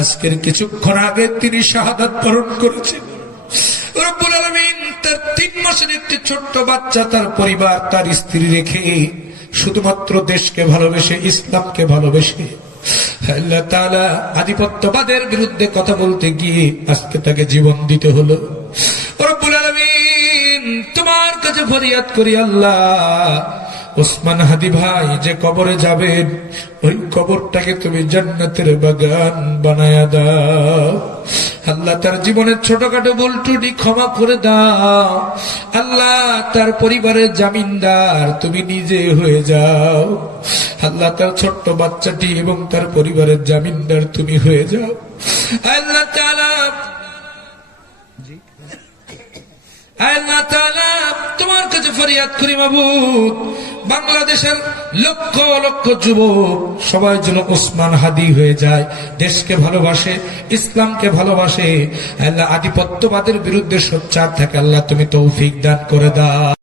আজকের কিছুক্ষণ আগে তিনি শাহাদাত বরণ করেছেন। রব্বুল আলামিন তার 3 মাসের একটি ছোট্ট বাচ্চা, তার পরিবার, তার স্ত্রী রেখে শুধুমাত্র দেশকে ভালোবেসে, ইসলামকে ভালোবেসে আল্লাহ তাআলা আধিপত্যবাদের বিরুদ্ধে কথা বলতে গিয়ে আজকে তাকে জীবন দিতে হলো। রব্বুল আলামিন তোমার কাছে ফরিয়াদ করি, আল্লাহ ওসমান হাদি ভাই যে কবরে যাবেন, ওই কবরটাকে তুমি জান্নাতের বাগান বানায়া দাও। আল্লাহ তার জীবনের ছোটখাটো ভুল ত্রুটি ক্ষমা করে দাও। আল্লাহ তার পরিবারের জামিনদার তুমি নিজে হয়ে যাও। আল্লাহ তার ছোট্ট বাচ্চাটি এবং তার পরিবারের জামিনদার তুমি হয়ে যাও। আল্লাহ তাআলা আল্লাহ তাআলা তোমার কাছে ফরিয়াদ করি, মাবুদ বাংলাদেশের লক্ষ লক্ষ যুবক সবাই যেন ওসমান হাদি হয়ে যায়, দেশকে ভালোবাসে, ইসলামকে ভালোবাসে, আল্লাহ আধিপত্যবাদের বিরুদ্ধে সোচ্চার থাকে। আল্লাহ তুমি তৌফিক দান করে দাও।